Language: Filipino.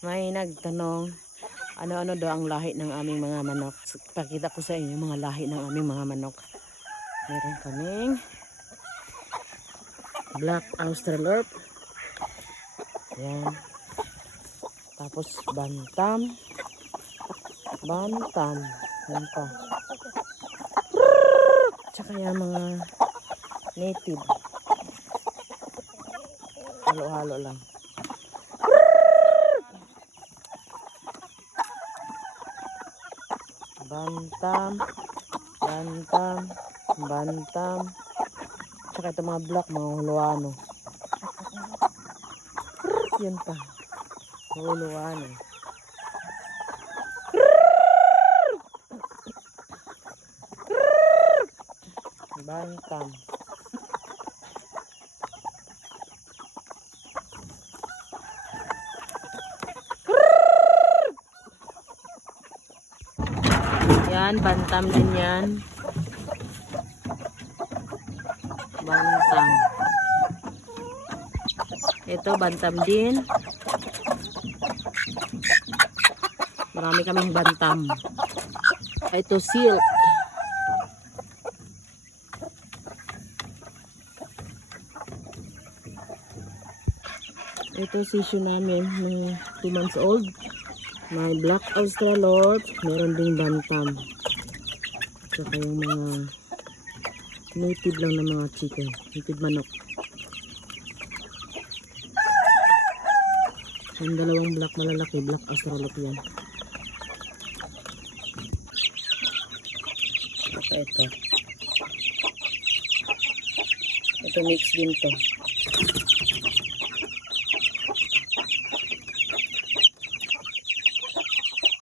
May nagtanong, ano-ano daw ang lahi ng aming mga manok. Pakita ko sa inyo mga lahi ng aming mga manok. Meron kaming Black Australorp. Yan. Tapos Bantam. Bantam. Yan pa. Tsaka yan mga native. Halo-halo lang. Bantam, bantam, bantam. Tsaka ito mga black, mga huluano. Yan pa. Huluano. Bantam. Yan, bantam din yan. Bantam. Ito, bantam din. Marami kaming bantam. Ito, silk. Ito, sisyo namin. Mga 2 months old. May Black Australorp. Meron ding bantam. Saka yung mga native lang na mga chicken. Native manok. Yung dalawang black malalaki. Black Australorp yan. Saka ito. Ito mix din to.